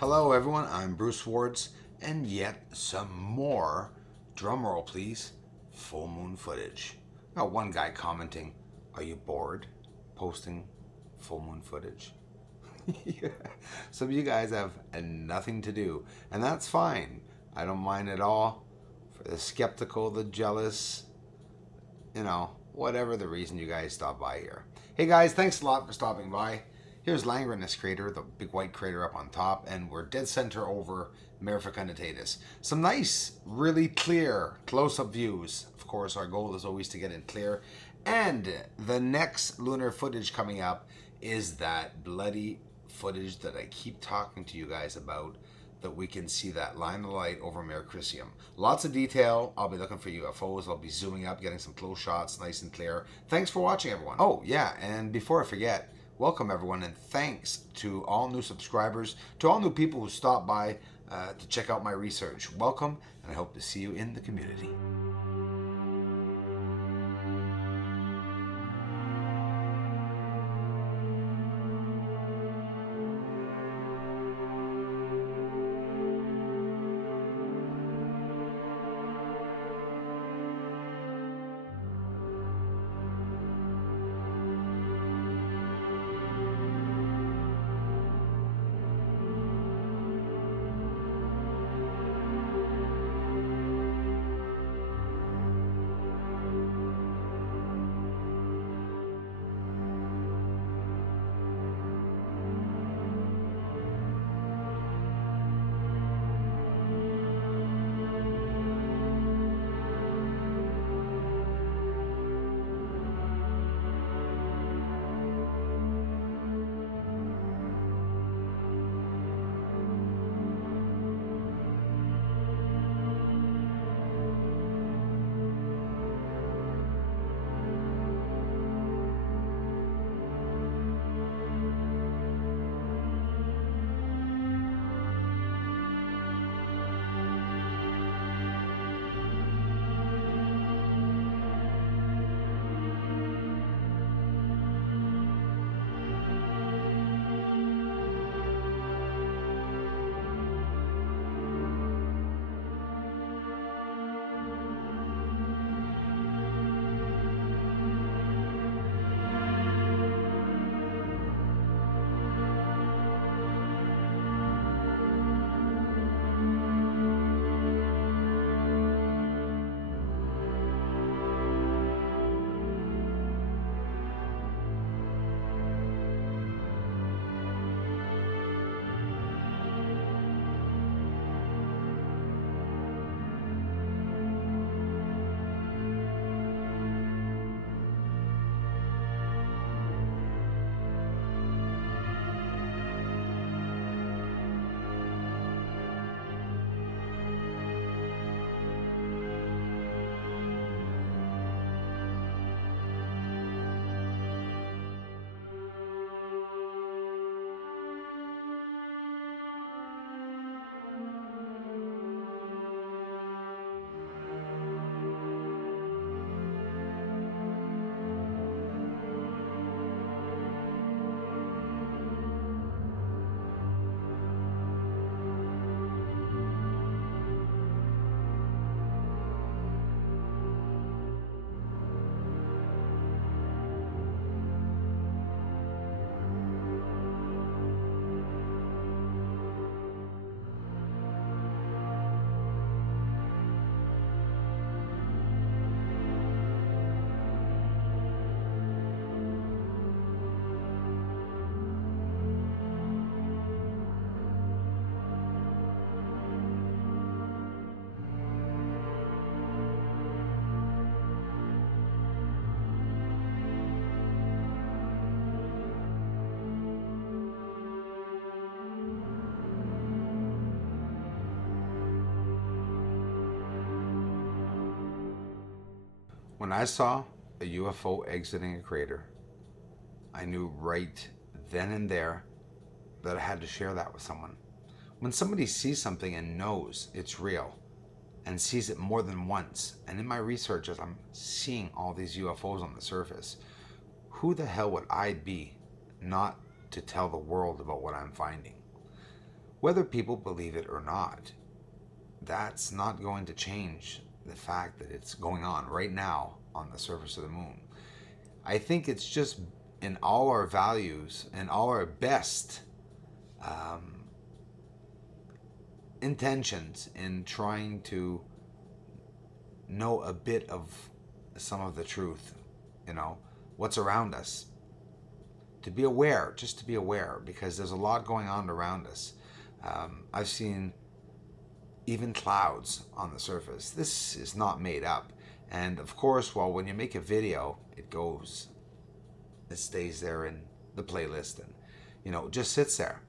Hello everyone, I'm Bruce Wards, and yet some more, drumroll please, full moon footage. Got one guy commenting, are you bored posting full moon footage? Yeah. Some of you guys have nothing to do, and that's fine. I don't mind at all. For the skeptical, the jealous, whatever the reason you guys stop by here. Hey guys, thanks a lot for stopping by. Here's Langrenus crater, the big white crater up on top, and we're dead center over Mare Fecunditatis. Some nice, really clear close-up views. Of course, our goal is always to get it clear. And the next lunar footage coming up is that bloody footage that I keep talking to you guys about, that we can see that line of light over Mare Crisium. Lots of detail. I'll be looking for UFOs. I'll be zooming up, getting some close shots, nice and clear. Thanks for watching, everyone. Oh, yeah, and before I forget, welcome everyone, and thanks to all new subscribers, to all new people who stop by to check out my research. Welcome, and I hope to see you in the community. When I saw a UFO exiting a crater, I knew right then and there that I had to share that with someone. When somebody sees something and knows it's real and sees it more than once, and in my research as I'm seeing all these UFOs on the surface, who the hell would I be not to tell the world about what I'm finding? Whether people believe it or not, that's not going to change the fact that it's going on right now on the surface of the moon. I think it's just in all our values and all our best intentions in trying to know a bit of some of the truth, what's around us. To be aware, just to be aware, because there's a lot going on around us. I've seen even clouds on the surface. This is not made up. And of course, well, when you make a video, it stays there in the playlist and, it just sits there.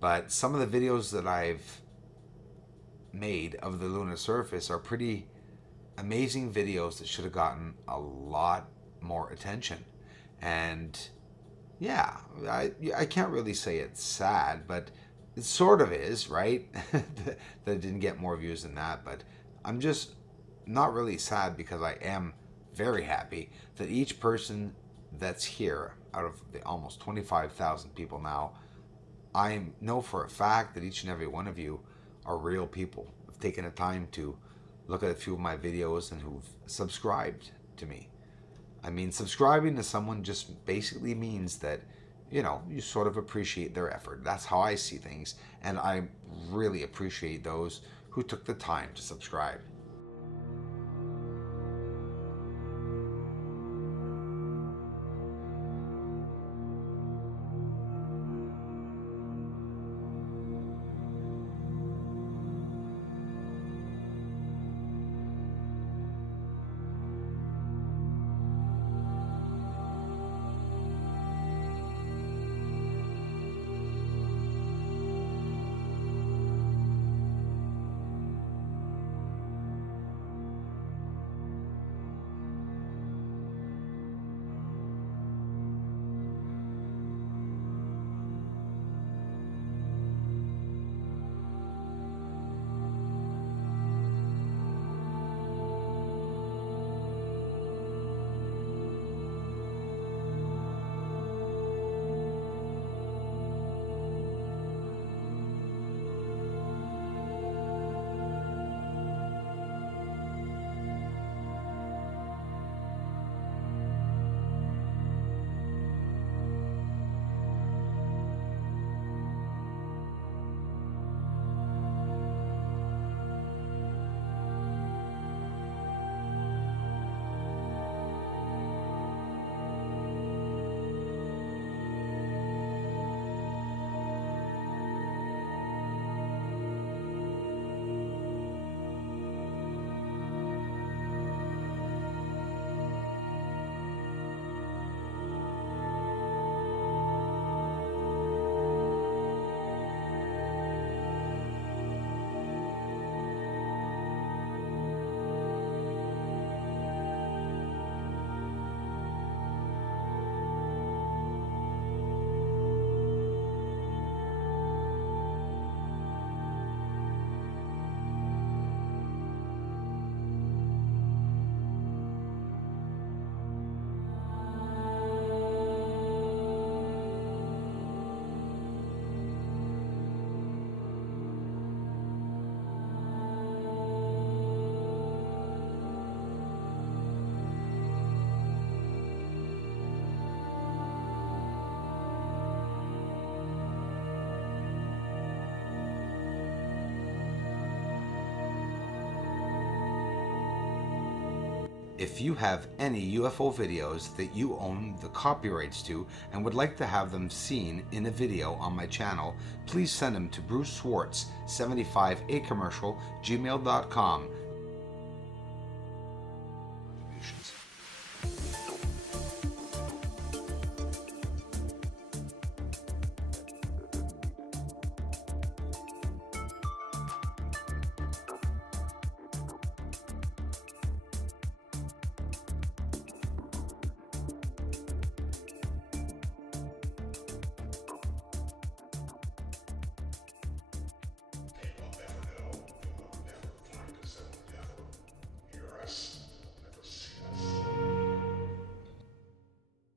But some of the videos that I've made of the lunar surface are pretty amazing videos that should have gotten a lot more attention. And yeah, I can't really say it's sad, but it sort of is, right? That it didn't get more views than that. But I'm just not really sad, because I am very happy that each person that's here, out of the almost 25,000 people now, I know for a fact that each and every one of you are real people who've taken the time to look at a few of my videos and who've subscribed to me. I mean, subscribing to someone just basically means that, you sort of appreciate their effort. That's how I see things. And I really appreciate those who took the time to subscribe. If you have any UFO videos that you own the copyrights to and would like to have them seen in a video on my channel, please send them to Bruce Swartz 75acommercial@gmail.com.